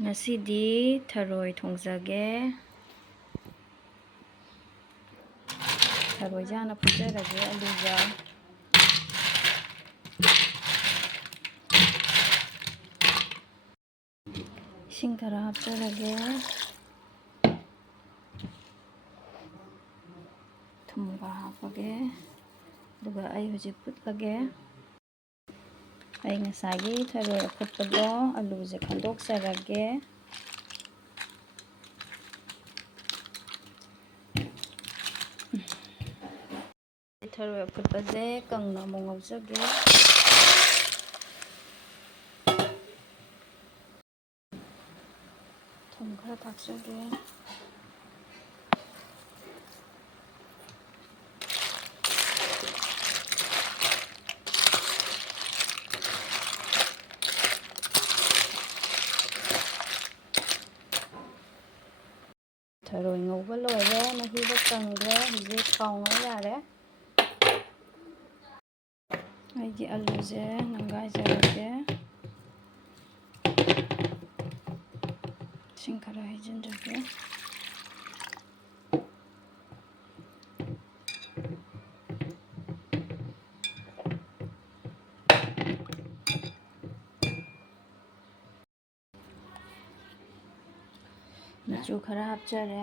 ꯉꯁꯤꯗꯤ ꯊꯔꯣꯏ ꯊꯣꯡꯖꯒꯦ. ꯊꯔꯣꯏꯁꯦ ꯍꯥꯟꯅ ꯐꯨꯠꯆꯔꯒꯦ ꯑꯂꯨꯒ. ꯏꯁꯤꯡ ꯈꯔ ꯍꯥꯞꯆꯔꯒꯦ. ꯊꯨꯝ ꯈꯔ ꯍꯥꯞꯄꯒꯦ. ꯑꯗꯨꯒ ꯑꯩ ꯍꯧꯖꯤꯛ ꯐꯨꯠꯂꯒꯦ. ꯑꯩ ꯉꯁꯥꯏꯒꯤ ꯊꯔꯣꯏ ꯑꯐꯨꯠꯄꯗꯣ ꯑꯂꯨꯁꯦ ꯈꯟꯗꯣꯛꯆꯔꯒꯦ. ꯊꯔꯣꯏ ꯑꯐꯨꯠꯄꯁꯦ ꯀꯪꯅ ꯑꯃꯨꯛ ꯉꯧꯖꯒꯦ. ꯊꯨꯝ ꯈꯔ ꯊꯥꯛꯆꯒꯦ. ꯊꯔꯣꯏ ꯉꯧꯕ ꯂꯣꯏꯔꯦ. ꯃꯍꯤꯗꯣ ꯀꯪꯈ꯭ꯔꯦ. ꯍꯧꯖꯤꯛ ꯊꯥꯎ ꯉꯧ ꯌꯥꯔꯦ. ꯑꯩꯒꯤ ꯑꯂꯨꯁꯦ ꯅꯝꯒꯥꯏꯖꯔꯒꯦ. ꯏꯁꯤꯡ ꯈꯔ ꯍꯩꯖꯤꯟꯖꯒꯦ. ꯃꯆꯨ ꯈꯔ ꯍꯥꯞꯆꯔꯦ.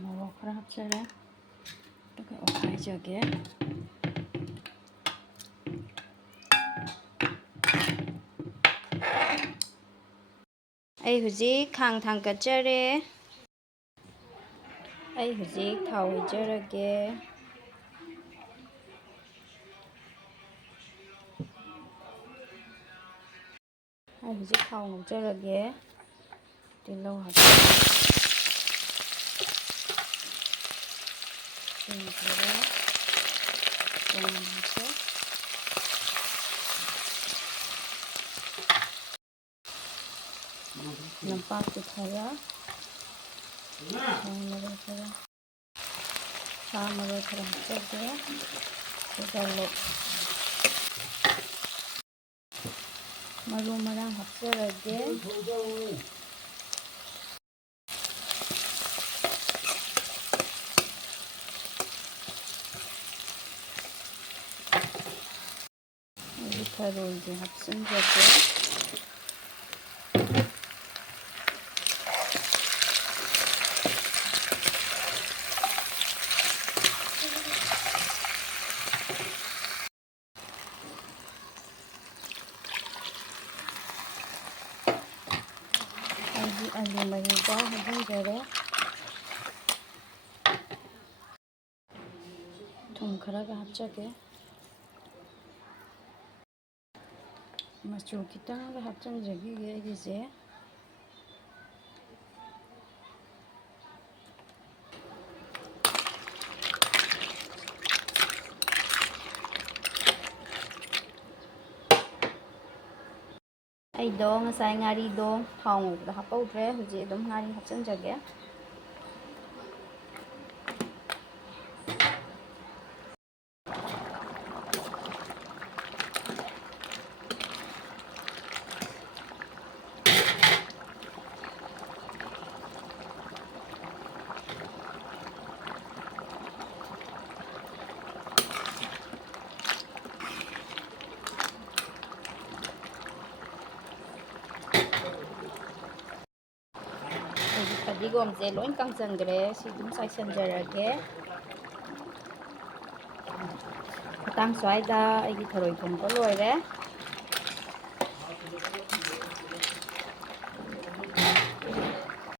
ꯃꯣꯔꯣꯛ ꯈꯔ ꯍꯥꯞꯆꯔꯦ. ꯑꯗꯨꯒ ꯑꯣꯠꯈꯥꯏꯖꯒꯦ. ꯑꯩ ꯍꯧꯖꯤꯛ ꯈꯥꯡ ꯊꯥꯡꯒꯠꯆꯔꯦ. ꯑꯩ ꯍꯧꯖꯤꯛ ꯊꯥꯎ ꯍꯩꯖꯔꯒꯦ. ꯑꯩ ꯍꯧꯖꯤꯛ ꯊꯥꯎ ꯉꯧꯖꯔꯒꯦ. ꯇꯤꯜꯍꯧ ꯍꯥꯞꯆꯔꯒꯦ. ꯁꯤꯡ ꯈꯔ, ꯆꯅꯝ ꯍꯥꯞꯆ, ꯅꯄꯥꯛꯄꯤ ꯈꯔ, ꯁꯥ ꯃꯔꯣꯏ ꯈꯔ ꯍꯥꯞꯆꯒꯦ. ꯑꯗꯨꯒ ꯃꯔꯨ ꯃꯔꯥꯡ ꯍꯥꯞꯆꯔꯒꯦ. ꯊꯔꯣꯏꯁꯦ ꯍꯥꯞꯆꯤꯟꯖꯒꯦ. ꯑꯩꯒꯤ ꯑꯂꯨ ꯃꯍꯤꯗ ꯍꯩꯖꯤꯟꯖꯔꯦ. ꯊꯨꯝ ꯈꯔꯒ ꯍꯥꯞꯆꯒꯦ. ꯃꯆꯨ ꯈꯤꯇꯪꯒ ꯍꯥꯞꯆꯤꯟꯖꯈꯤꯒꯦ ꯑꯩꯒꯤꯁꯦ. ꯑꯩꯗꯣ ꯉꯁꯥꯏ ꯉꯥꯔꯤꯗꯣ ꯊꯥꯎ ꯉꯧꯕꯗ ꯍꯥꯞꯄꯧꯗ꯭ꯔꯦ. ꯍꯧꯖꯤꯛ ꯑꯗꯨꯝ ꯉꯥꯔꯤ ꯍꯥꯞꯆꯤꯟꯖꯒꯦ. ꯐꯗꯤꯒꯣꯝꯁꯦ ꯂꯣꯏ ꯀꯪꯁꯟꯈ꯭ꯔꯦ. ꯁꯤ ꯑꯗꯨꯝ ꯆꯥꯏꯁꯟꯖꯔꯒꯦ. ꯃꯇꯥꯡ ꯁ꯭ꯋꯥꯏꯗ ꯑꯩꯒꯤ ꯊꯔꯣꯏ ꯊꯣꯡꯕ ꯂꯣꯏꯔꯦ.